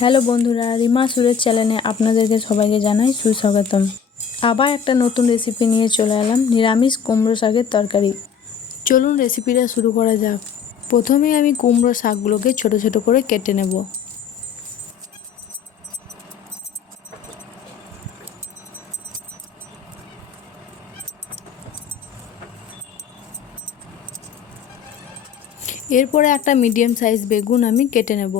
Hello বন্ধুরা, রিমা সুরের চ্যানেলে আপনাদেরকে সবাইকে জানাই সুস্বাগতম। আবার একটা নতুন রেসিপি নিয়ে চলে এলাম, নিরামিষ কুমড়ো শাকের তরকারি। চলুন রেসিপিটা শুরু করা যাক। প্রথমে আমি কুমড়ো শাকগুলোকে ছোট ছোট করে কেটে নেব। এরপরে একটা মিডিয়াম সাইজ বেগুন আমি কেটে নেব।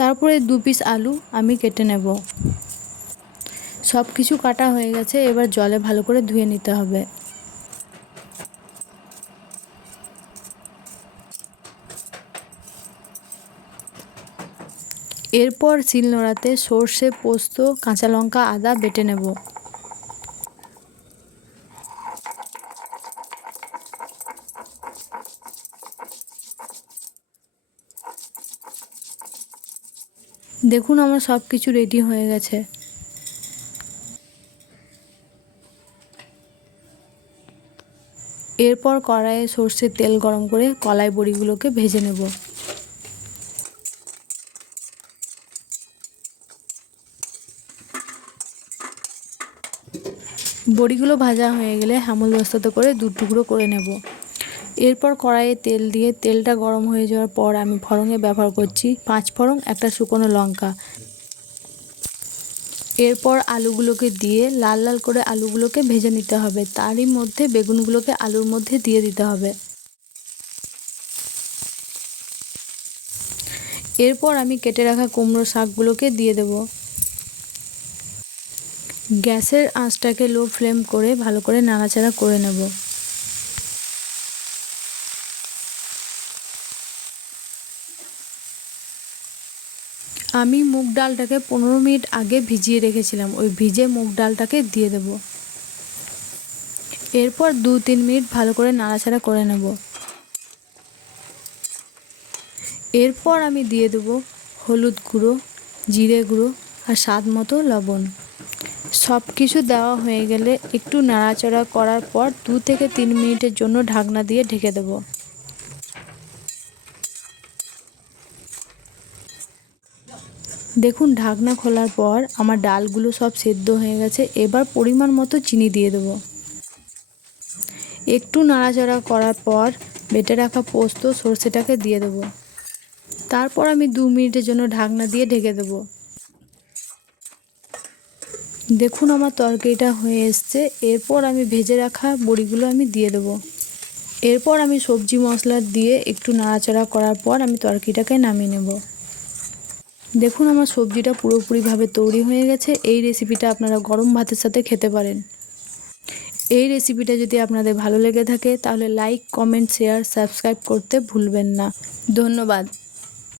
তারপরে 2 পিস আলু আমি কেটে নেব। সব কিছু কাটা হয়ে গেছে, এবার জলে ভালো করে ধুয়ে নিতে হবে। এরপর শিলনোড়াতে সর্ষে, পোস্ত, কাঁচা লঙ্কা, আদা বেটে নেব। দেখুন আমার সব কিছু রেডি হয়ে গেছে। এরপর কড়াইয়ে সর্ষের তেল গরম করে কলাই বড়িগুলোকে ভেজে নেব। বড়িগুলো ভাজা হয়ে গেলে হেমদস্তাতে করে 2 টুকরো করে নেব। এরপর কড়াইয়ে তেল দিয়ে তেলটা গরম হয়ে যাওয়ার পর আমি ফোড়নে ব্যবহার করছি 5 ফোড়ন, একটা শুকনো লঙ্কা। এরপর আলুগুলোকে দিয়ে লাল লাল করে আলুগুলোকে ভেজে নিতে হবে। তারই মধ্যে বেগুনগুলোকে আলুর মধ্যে দিয়ে দিতে হবে। এরপর আমি কেটে রাখা কুমড়ো শাকগুলোকে দিয়ে দেব। গ্যাসের আঁচটাকে লো ফ্লেম করে ভালো করে নাড়াচাড়া করে নেব। আমি মুগ ডালটাকে 15 মিনিট আগে ভিজিয়ে রেখেছিলাম, ওই ভিজে মুগ ডালটাকে দিয়ে দেব। এরপর 2-3 মিনিট ভালো করে নাড়াচাড়া করে নেব। এরপর আমি দিয়ে দেব হলুদ গুঁড়ো, জিরে গুঁড়ো আর স্বাদ মতো লবণ। সব কিছু দেওয়া হয়ে গেলে একটু নাড়াচাড়া করার পর 2 থেকে 3 মিনিটের জন্য ঢাকনা দিয়ে ঢেকে দেব। দেখুন ঢাকনা খোলার পর আমার ডালগুলো সব সেদ্ধ হয়ে গেছে। এবার পরিমাণ মতো চিনি দিয়ে দেব। একটু নাড়াচাড়া করার পর বেটে রাখা পোস্ত সর্ষেটাকে দিয়ে দেব। তারপর আমি 2 মিনিটের জন্য ঢাকনা দিয়ে ঢেকে দেব। দেখুন আমার তরকারিটা হয়ে এসছে। এরপর আমি ভেজে রাখা বড়িগুলো আমি দিয়ে দেব। এরপর আমি সবজি মশলা দিয়ে একটু নাড়াচাড়া করার পর আমি তরকারিটাকে নামিয়ে নেব। দেখুন আমার সবজিটা পুরোপুরিভাবে তৈরি হয়ে গেছে। এই রেসিপিটা আপনারা গরম ভাতের সাথে খেতে পারেন। এই রেসিপিটা যদি আপনাদের ভালো লেগে থাকে তাহলে লাইক, কমেন্ট, শেয়ার, সাবস্ক্রাইব করতে ভুলবেন না। ধন্যবাদ।